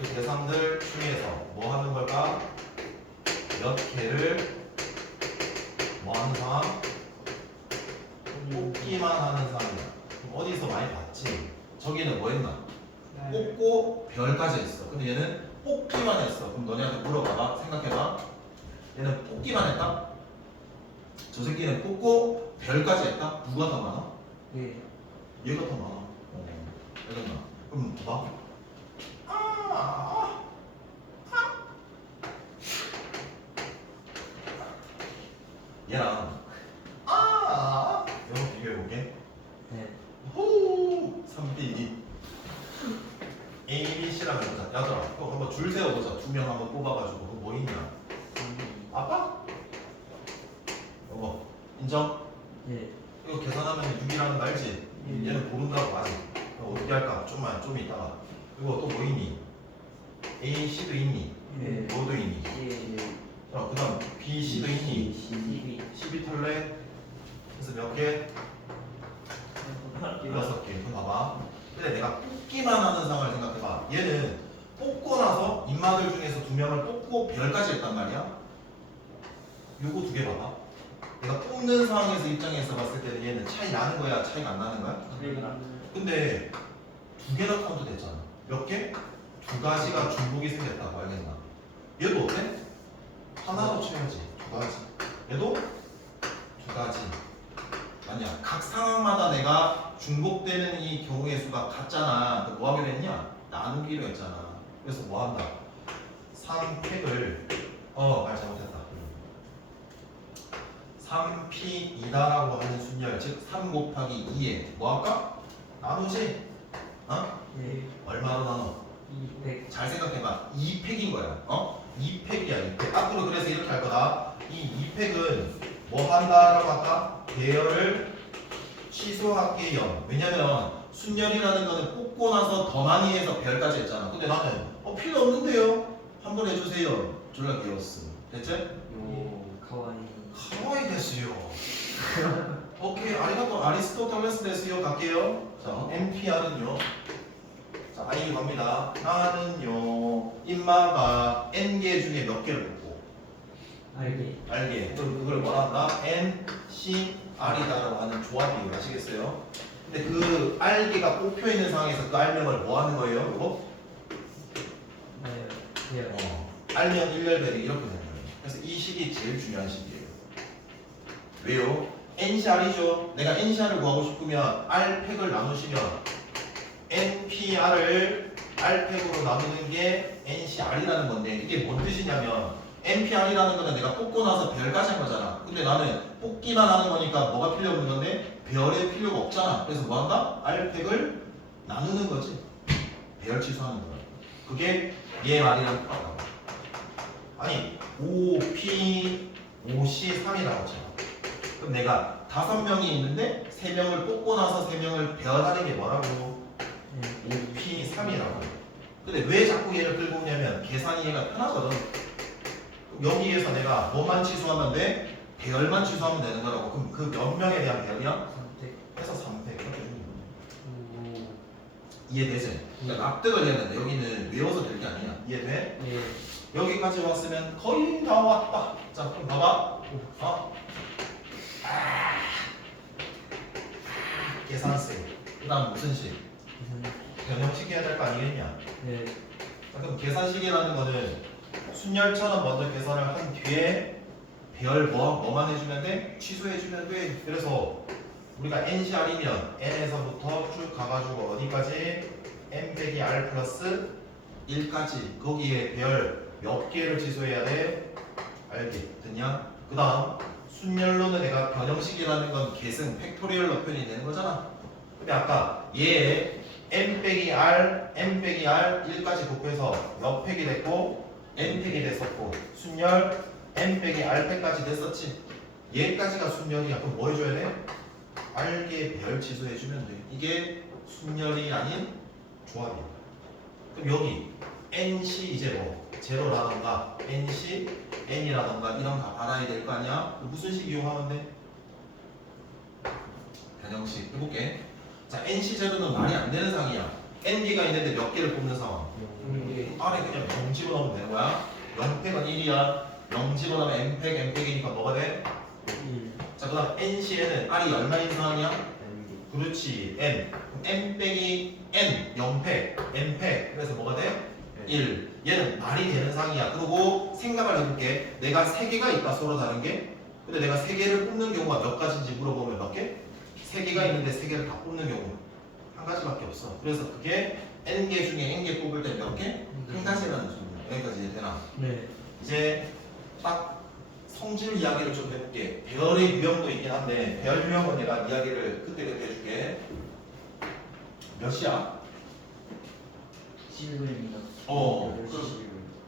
그 대상들 중에서 뭐 하는 걸까? 몇 개를 뭐 하는 상황? 뽑기만 하는 상황이야. 그럼 어디서 많이 봤지? 저기는 뭐 했나? 뽑고 별까지 했어. 근데 얘는 뽑기만 했어. 그럼 너네한테 물어봐봐. 생각해봐. 얘는 뽑기만 했다? 저 새끼는 뽑고 별까지 했다? 누가 더 많아? 네. 얘가 더 많아. 얘가 나. 그럼 봐봐. 얘랑 이거 비교해볼게. 네. 호 3B A, B, C랑 해보자. 야들아, 그거 한번 줄 세워보자. 두 명 한번 뽑아가지고 그거 뭐 있냐? 아빠? 여보, 인정? 네. 이거 계산하면 6이라는 거 알지? 얘는 모른다고 아직. 그럼 어떻게 할까? 좀 이따가. 이거 또 뭐 있니? A, C도 있니? 네. 뭐도 있니? 자, 그 다음 B, C도 있니? 12. 12 털래? 그래서 몇 개? 6개. 그럼 봐봐. 근데 내가 뽑기만 하는 상황을 생각해봐. 얘는 뽑고 나서 인마들 중에서 두 명을 뽑고 별까지 했단 말이야. 요거 두 개 봐봐. 내가 뽑는 상황에서 입장에서 봤을 때는 얘는 차이 나는 거야? 차이가 안 나는 거야? 근데 두 개나 카운트 됐잖아. 몇 개? 두 가지가 중복이 생겼다고 알겠나? 얘도 어때? 하나로 쳐야지. 두 가지. 얘도 두 가지. 아니야. 각 상황마다 내가 중복되는 이 경우의 수가 같잖아. 그 뭐 하기로 했냐? 나누기로 했잖아. 그래서 뭐 한다? 3팩을 말 잘못했다. 3P2다라고 하는 순열, 즉 3 곱하기 2에 뭐 할까? 나누지? 어? 네. 얼마로 나눠? 200. 잘 생각해봐. 2팩인 거야. 2팩이야. 2팩. 앞으로 그래서 이렇게 할 거다. 이 2팩은 뭐 한다라고 할까? 배열을 취소할게요. 왜냐면 순열이라는 거는 뽑고 나서 더 많이 해서 별까지 했잖아. 근데 나는 필요 없는데요. 한 번 해주세요. 졸라 귀여웠음. 됐지? 가와이. 가와이 됐어요. 오케이. 아리가또 아리스토텔레스 됐어요. 갈게요. 자, NPR은요. 자, I 갑니다. 나는요. 인마가 N개 중에 몇 개를 뽑고 알게. 그럼 그걸 뭐라 한다? N, C, R이다라고 하는 조합이에요. 아시겠어요? 근데 그 R개가 뽑혀 있는 상황에서 그 R명을 뭐 하는 거예요? 이거? 네. R명 1열배리 이렇게 되는 거예요. 그래서 이 식이 제일 중요한 식이에요. 왜요? NCR이죠. 내가 NCR을 구하고 싶으면 R팩을 나누시면 NPR을 R팩으로 나누는 게 NCR이라는 건데 이게 뭔 뜻이냐면 NPR이라는 거는 내가 뽑고 나서 별까지 한 거잖아. 근데 나는 뽑기만 하는 거니까 뭐가 필요 없는 건데 별의 필요가 없잖아. 그래서 뭐 한다? R팩을 나누는 거지. 배열 취소하는 거야. 그게 얘 말이랑 똑같다고. 아니 5P 5C3이라고 쳐. 그럼 내가 5명이 있는데 3명을 뽑고 나서 3명을 배열하는 게 뭐라고? 5P3이라고. 근데 왜 자꾸 얘를 끌고 오냐면 계산이 얘가 편하거든. 여기에서 내가 뭐만 취소하면 돼? 배열만 취소하면 되는 거라고. 그럼 그 몇 명에 대한 배열이야? 해서 3팩 이렇게 주는 거야. 이해되지? 그러니까 납득을 해야 되는데 여기는 외워서 될 게 아니야. 이해돼? 네. 여기까지 왔으면 거의 다 왔다. 자, 그럼 봐봐. 계산세. 그 다음 무슨 식? 변형식 해야 될 거 아니겠냐? 네. 자, 그럼 계산식이라는 거는 순열처럼 먼저 계산을 한 뒤에 배열 뭐만 해주면 돼? 취소해주면 돼. 그래서 우리가 NCR이면 N에서부터 쭉 가가지고 어디까지? N 빼기 R 플러스 1까지 거기에 배열 몇 개를 취소해야 돼? 알겠냐? 그 다음 순열로는 내가 변형식이라는 건 계승, 팩토리얼로 표현이 되는 거잖아. 근데 아까 얘 n 빼기 r, n 빼기 r 1까지 곱해서 몇 팩이 됐고 n 팩이 됐었고 순열 n 빼기 r 팩까지 됐었지. 얘까지가 순열이야. 그럼 뭐 해줘야 돼? r개 배열 취소해주면 돼. 이게 순열이 아닌 조합이야. 그럼 여기 nc 이제 뭐 제로라던가 nc n이라던가 이런 거 알아야 될 거 아니야? 무슨 식 이용하면 돼? 변형식 해볼게. 자, nc 제로는 말이 안 되는 상이야. nb가 있는데 몇 개를 뽑는 상황? R에 그냥 0 집어넣으면 되는 거야. 0팩은 1이야. 0 집어넣으면 n팩, n팩이니까 뭐가 돼? 1. 자, 그 다음 nc에는 R이 얼마인 상황이야? 그렇지, n. n 빼기 n, 0팩, n팩. 그래서 뭐가 돼? 1. 얘는 말이 되는 상이야. 그리고 생각을 해볼게. 내가 3개가 있다, 서로 다른 게. 근데 내가 3개를 뽑는 경우가 몇 가지인지 물어보면 몇 개? 3개가 있는데 3개를 다 뽑는 경우 한 가지밖에 없어. 그래서 그게 n개 중에 n개 뽑을 때 몇 개? 한 가지라는 소리야. 여기까지 이해되나? 네. 이제 딱 성질 이야기를 좀 해볼게. 배열의 유형도 있긴 한데 배열 유형은 내가 이야기를 그때그때 해줄게. 몇 시야? 7분입니다.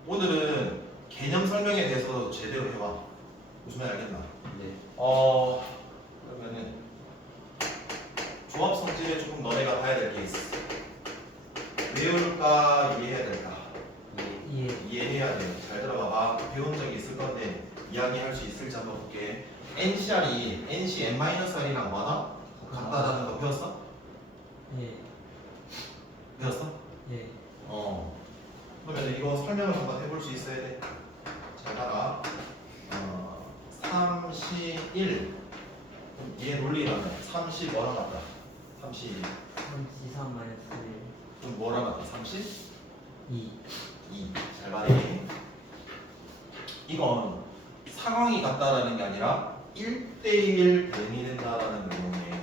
오늘은 개념 설명에 대해서 제대로 해봐. 무슨 말 알겠나? 네. 그러면은 조합 성질에 조금 너네가 봐야 될 게 있어. 외울까 이해해야 될까? 예. 이해해야 돼. 잘 들어봐봐. 배운 적이 있을 건데 이야기할 수 있을지 한번 볼게. NCR이 NC N-R이랑 뭐나? 같다라는 거 배웠어? 예. 배웠어? 예. 그러면 이거 설명을 한번 해볼 수 있어야 돼. 잘 봐라. 31. 얘 논리라면 30 뭐랑 같다? 32. 33 마이너스 좀 뭐랑 같다? 30? 2. 2. 잘 봐니. 이건 상황이 같다라는 게 아니라 1대1 대응이 된다라는 내용이에요.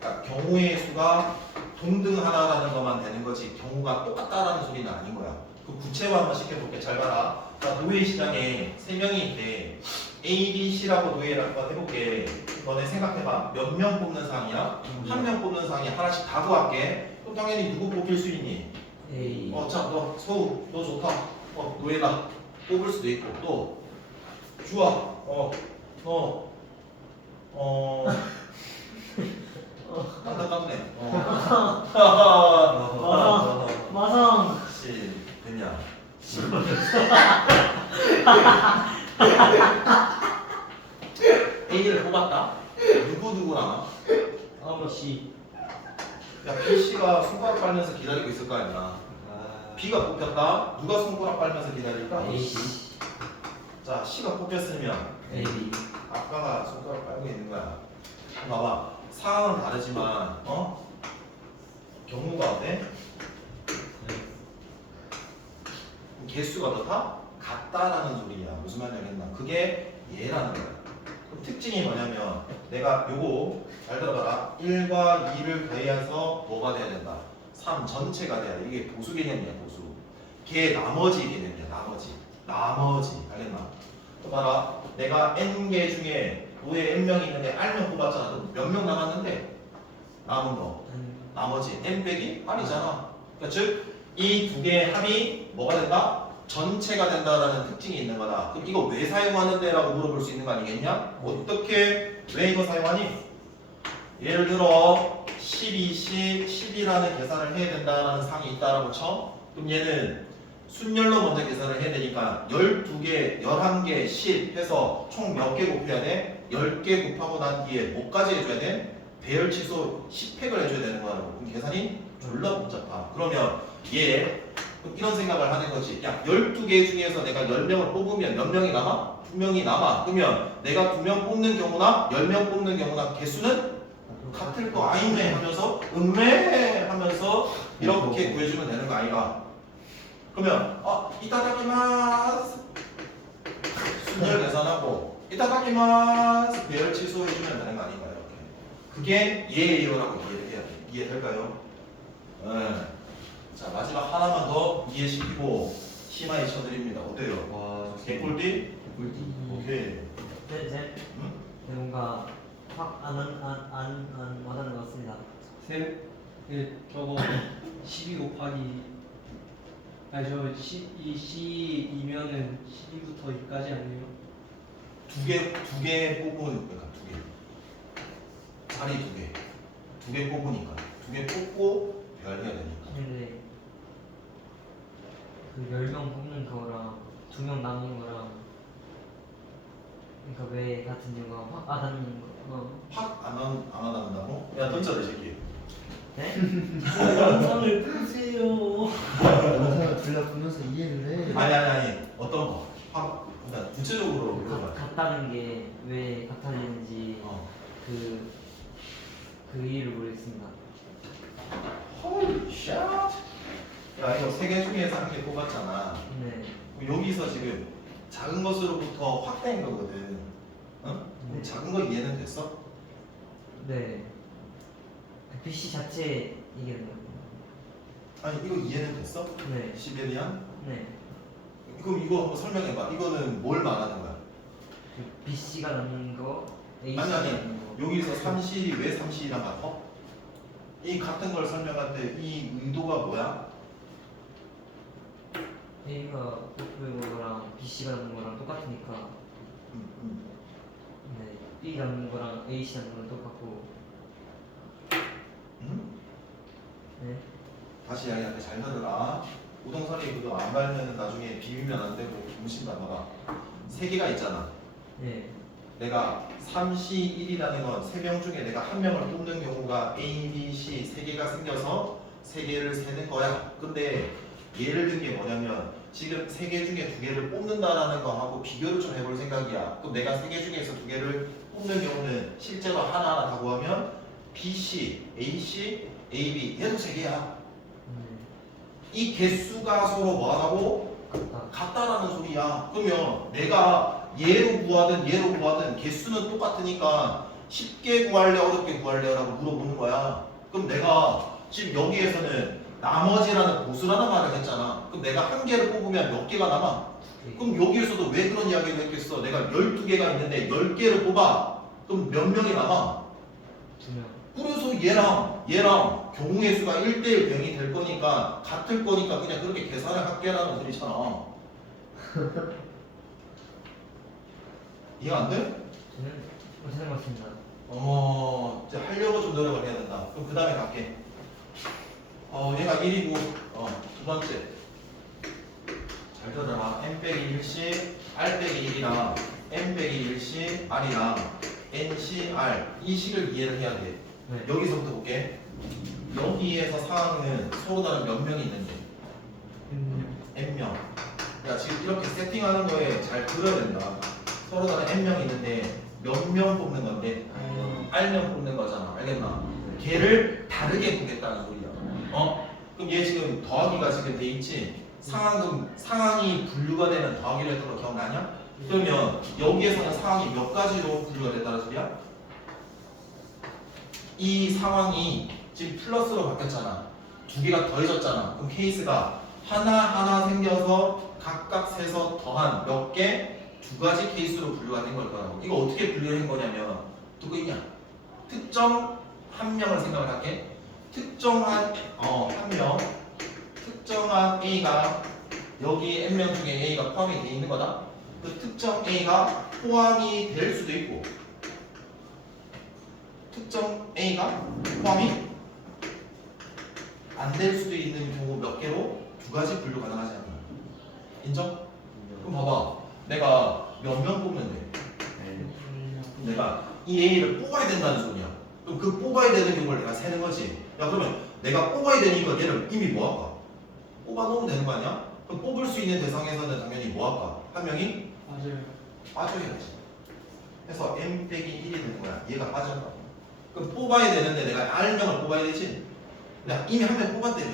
그러니까 경우의 수가 동등하다라는 것만 되는 거지 경우가 똑같다라는 소리는 아닌 거야. 그 구체화 한번 시켜볼게. 잘 봐라. 자, 노예 시장에 3명이 있대. A, B, C라고 노예를 한번 해볼게. 너네 생각해봐. 몇 명 뽑는 상이야? 한 명 뽑는 상이 하나씩 다 구할게. 그럼 당연히 누구 뽑힐 수 있니? A. 자, 너 서우, 너 좋다. 노예다. 뽑을 수도 있고 또 주아, 안타깝네. 마상. 씨, 됐냐? A를 뽑았다. 누구나. 아버씨. 야, B, C가 손가락 빨면서 기다리고 있을 거 아니야. B가 뽑혔다. 누가 손가락 빨면서 기다릴까? A. 자, C가 뽑혔으면 A. 아까가 손가락 빨고 있는 거야. 봐봐. 상황은 다르지만, 경우가 어때? 개수가 어떻다? 같다라는 소리야. 무슨 말인지 알겠나? 그게 얘라는 거야. 그럼 특징이 뭐냐면 내가 요거 잘 들어봐라. 1과 2를 더해서 뭐가 돼야 된다? 3 전체가 돼야 돼. 이게 보수 개념이야. 보수. 걔 나머지 개념이야. 나머지. 알겠나? 또 봐라. 내가 n개 중에 노예 n명이 있는데 r명 뽑았잖아. 몇 명 남았는데? 남은 거. 나머지 n 빼기 r이잖아. 그러니까 즉 이 두 개의 합이 뭐가 된다? 전체가 된다라는 특징이 있는 거다. 그럼 이거 왜 사용하는데? 라고 물어볼 수 있는 거 아니겠냐? 어떻게 왜 이거 사용하니? 예를 들어 12시 10이라는 계산을 해야 된다라는 상이 있다라고 쳐. 그럼 얘는 순열로 먼저 계산을 해야 되니까 12개, 11개, 10 해서 총 몇 개 곱해야 돼? 10개 곱하고 난 뒤에 뭐까지 해줘야 돼? 배열 취소 10팩을 해줘야 되는 거야. 그럼 계산이 졸라 복잡하. 그러면 얘 이런 생각을 하는 거지. 야, 12개 중에서 내가 10명을 뽑으면 몇 명이 남아? 2명이 남아. 그러면 내가 2명 뽑는 경우나 10명 뽑는 경우나 개수는 같을 거 아니네 하면서 음메 하면서 이렇게 구해주면 되는 거 아이가? 그러면 이따다키마스 순열 계산은 하고 이타다키마스 배열 취소해주면 되는 거 아닌가요? 이렇게. 그게 예예요라고 이해를 해야 돼. 이해될까요? 네. 자 마지막 하나만 더 이해시키고 심하게 쳐드립니다. 어때요? 와, 개꿀띠? 꿀띠. 오케이. 네, 응? 뭔가 확안 와닿는 것 같습니다. 저거 12 곱하기 아니 저 이 C2면은 12부터 2까지 아니에요? 두 개 뽑은 그러니까 두 개. 자리 두 개. 두 개 뽑으니까 두 개 뽑고 배열해야 되니까. 근데 그 10명 뽑는 거랑 2명 남은 거랑 그러니까 왜 같은 이유가 확 와닿는 거? 확안 와닿는다고? 야 던져라 이 새끼. 네? 영상을 보세요. 영상을 들려보면서 이해를 해. 아니 어떤 거? 확 그러니까 구체적으로 물어봐. 같다는 게 왜 같아지는지 어. 그 이유를 모르겠습니다. 홀 샷. 야 이거 세 개 중에서 한 개 뽑았잖아. 네. 여기서 지금 작은 것으로부터 확대인 거거든. 어? 네. 작은 거 이해는 됐어? 네. 그 PC 자체 얘기하는 거예요. 아니 이거 이해는 됐어? 네. 시베리안? 네. 그럼 이거 한번 설명해봐. 이거는 뭘 말하는 거야? 그 BC가 남는 거, AC가 아니 남는 거. 여기서 3C 왜 3C랑 같아? 이 같은 걸 설명할 때 이 의도가 뭐야? A가 뽑는 거랑 BC가 남는 거랑 똑같으니까 음. 네. B 남는 거랑 AC 남는 거랑 똑같고 네. 다시 이야기할게. 잘 들어라. 우동선이 그거 안 발면 나중에 비비면 안 되고 무신다. 봐봐. 세 개가 있잖아. 네. 내가 3C 1이라는 건 세 명 중에 내가 한 명을 뽑는 경우가 A, B, C 세 개가 생겨서 세 개를 세는 거야. 근데 예를 든 게 뭐냐면 지금 세 개 중에 두 개를 뽑는다라는 거하고 비교를 좀 해볼 생각이야. 그럼 내가 세 개 중에서 두 개를 뽑는 경우는 실제로 하나하나 다 구하면 B, C, A, C, A, B 얘도 세 개야. 이 개수가 서로 뭐하다고? 같다. 같다라는 소리야. 그러면 내가 얘로 구하든 개수는 똑같으니까 쉽게 구할래 어렵게 구할래라고 물어보는 거야. 그럼 내가 지금 여기에서는 나머지라는 보수라는 말을 했잖아. 그럼 내가 한 개를 뽑으면 몇 개가 남아? 그럼 여기에서도 왜 그런 이야기를 했겠어? 내가 12개가 있는데 10개를 뽑아. 그럼 몇 명이 남아? 2명. 그래서 얘랑 경우의 수가 1대1 병이 될 거니까 같을 거니까 그냥 그렇게 계산을 할게라는 소리잖아. 이해 안 돼? 저는 못하는 것 같습니다. 이제 하려고 좀 노력을 해야 된다. 그럼 그 다음에 갈게. 얘가 1이고, 두 번째. 잘 들어라. n 빼기 1씩 r 빼기 1이랑 n 빼기 1씩 r이랑 nc r 이 식을 이해를 해야 돼. 네. 여기서부터 볼게. 여기에서 상황은 서로 다른 몇 명이 있는데 n명. 야 지금 이렇게 세팅하는 거에 잘 들어야 된다. 서로 다른 n명이 있는데 몇 명 뽑는 건데 r명 뽑는 거잖아. 알겠나? 걔를 다르게 보겠다는 소리야. 그럼 얘 지금 더하기가 지금 돼 있지? 상황이 분류가 되는 더하기를 했던 거 기억나냐? 그러면 여기에서는 상황이 몇 가지로 분류가 됐다는 소리야? 이 상황이 지금 플러스로 바뀌었잖아. 두 개가 더해졌잖아. 그럼 케이스가 하나하나 생겨서 각각 세서 더한 몇 개? 두 가지 케이스로 분류가 된 걸 거라고. 이거 어떻게 분류한 거냐면 듣고 있냐? 특정 한 명을 생각을 할게. 특정한 한 명, 특정한 A가 여기 N명 중에 A가 포함이 돼 있는 거다. 그 특정 A가 포함이 될 수도 있고 특정 A가 포함이 안 될 수도 있는 경우 몇 개로 두 가지 분류 가능하지 않나? 인정? 그럼 봐봐. 내가 몇 명 뽑는데 내가 이 A를 뽑아야 된다는 소리야. 그럼 그 뽑아야 되는 경우를 내가 세는 거지. 야 그러면 내가 뽑아야 되니까 얘는 이미 뭐 할까? 뽑아 놓으면 되는 거 아니야? 그럼 뽑을 수 있는 대상에서는 당연히 뭐 할까? 한 명이 맞아요. 빠져야지. 그래서 m 빼기 1이 되는 거야. 얘가 빠졌다. 그럼 뽑아야 되는데 내가 R명을 뽑아야 되지. 내가 이미 한 명 뽑았다며.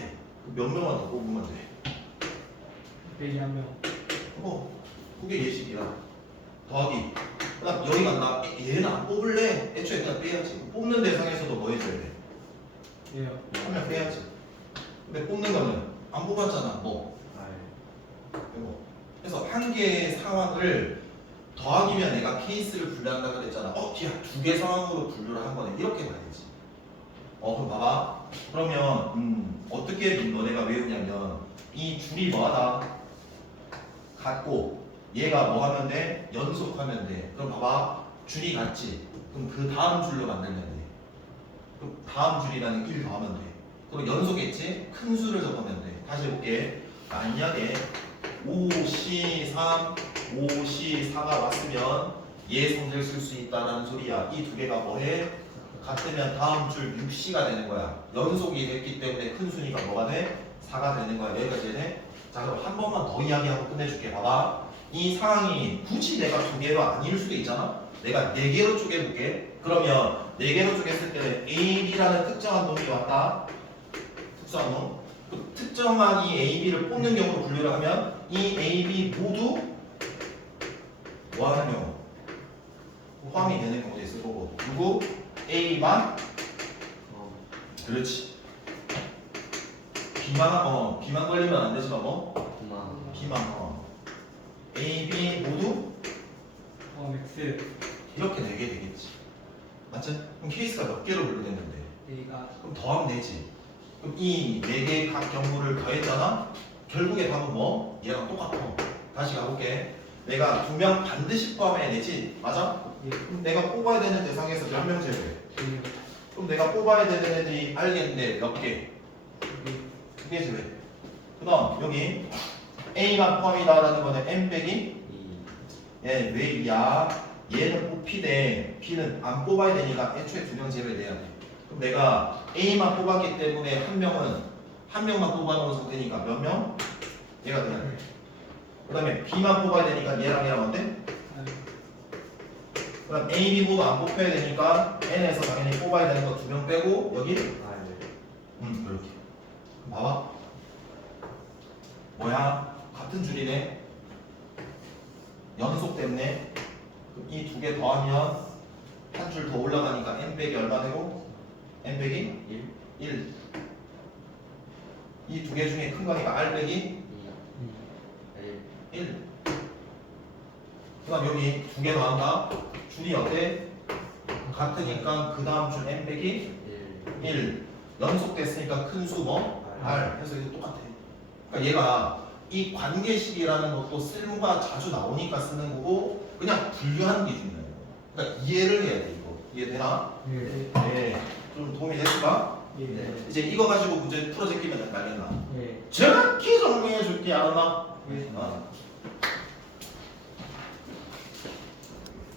몇 명만 더 뽑으면 돼. 빼기 1명. 그게 예식이야. 더하기. 그다음 여기 간다. 얘는 안 뽑을래. 애초에 그냥 빼야지. 뽑는 대상에서도 뭐 해줘야 돼? 예요. 한 명 빼야지. 근데 뽑는 거는 안 뽑았잖아. 뭐 알. 이거. 그래서 한 개의 상황을 더하기면 내가 케이스를 분류한다 그랬잖아. 두 개 상황으로 분류를 한 거네. 이렇게 봐야지. 그럼 봐봐. 그러면 어떻게 너네가 외우냐면 이 줄이 뭐하다? 같고 얘가 뭐 하면 돼? 연속하면 돼. 그럼 봐봐. 줄이 같지? 그럼 그 다음 줄로 만들면 돼. 그럼 다음 줄이라는 1 더하면 돼. 그럼 연속했지? 큰 수를 적으면 돼. 다시 해볼게. 만약에 5C3, 5C4가 왔으면 얘 성질 쓸 수 있다라는 소리야. 이 두 개가 뭐해? 같으면 다음 줄 6C가 되는 거야. 연속이 됐기 때문에 큰 순위가 뭐가 돼? 4가 되는 거야. 여기까지 돼? 자, 그럼 한 번만 더 이야기하고 끝내줄게. 봐봐. 이 상황이 굳이 내가 두 개로 아닐 수도 있잖아? 내가 네 개로 쪼개볼게. 그러면 네 개로 쪼갰을 때는 A, B라는 특정한 놈이 왔다. 특정한 놈. 그 특정한 이 A, B를 뽑는 경우로 분류를 하면 이 A, B 모두 뭐 하는 경우? 포함이 되는 경우도 있을 거고. 누구? A만? 그렇지. B만 걸리면 안 되지만 뭐? 그만. B만. A, B 모두 X 이렇게 4개 되겠지. 맞지? 그럼 케이스가 몇 개로 분류됐는데? A가 그럼 더하면 되지. 그럼 이 4개의 각 경우를 더했잖아? 결국에 답은 뭐? 얘랑 똑같아. 다시 가볼게. 내가 2명 반드시 포함해야 되지? 맞아? 예. 그럼 내가 뽑아야 되는 대상에서 몇 명 제외해? A요. 그럼 내가 뽑아야 되는 애들이 알겠는데 몇 개? 2개 제외. 그 다음 여기 A만 포함이다라는 거는 M 빼기? 2. 얘 왜 2야? 얘는 뽑히되 B는 안 뽑아야 되니까 애초에 2명 제외돼야 돼. 그럼 내가 A만 뽑았기 때문에 한 명만 뽑아놓은 상태니까 몇 명? 얘가 돼야 돼. 그 다음에 B만 뽑아야 되니까 얘랑 어때? 그 다음 A, B 모두 안 뽑혀야 되니까 N에서 당연히 뽑아야 되는 거 2명 빼고 여기? 알. 그렇게. 봐봐. 뭐야? 같은 줄이네. 연속 때문에 이 두 개 더하면 한 줄 더 올라가니까 n 빼기 얼마 되고? n 빼기 1. 1. 이 두 개 중에 큰 거니까 r 빼기 2. 1. 1. 그 다음 여기 두 개 더한다. 줄이 어때? 같으니까 그 다음 줄 n 빼기 1. 1. 연속됐으니까 큰 수 뭐? R. R. 그래서 이거 똑같아. 그러니까 얘가 이 관계식이라는 것도 쓸모가 자주 나오니까 쓰는 거고 그냥 분류하는 게 중요해요. 그러니까 이해를 해야 돼 이거. 이해되나? 예. 네. 좀 도움이 됐을까? 예. 네. 이제 이거 가지고 문제 풀어 제끼면 알겠나? 예. 정확히 정리해 줄게 알았나? 예. 어.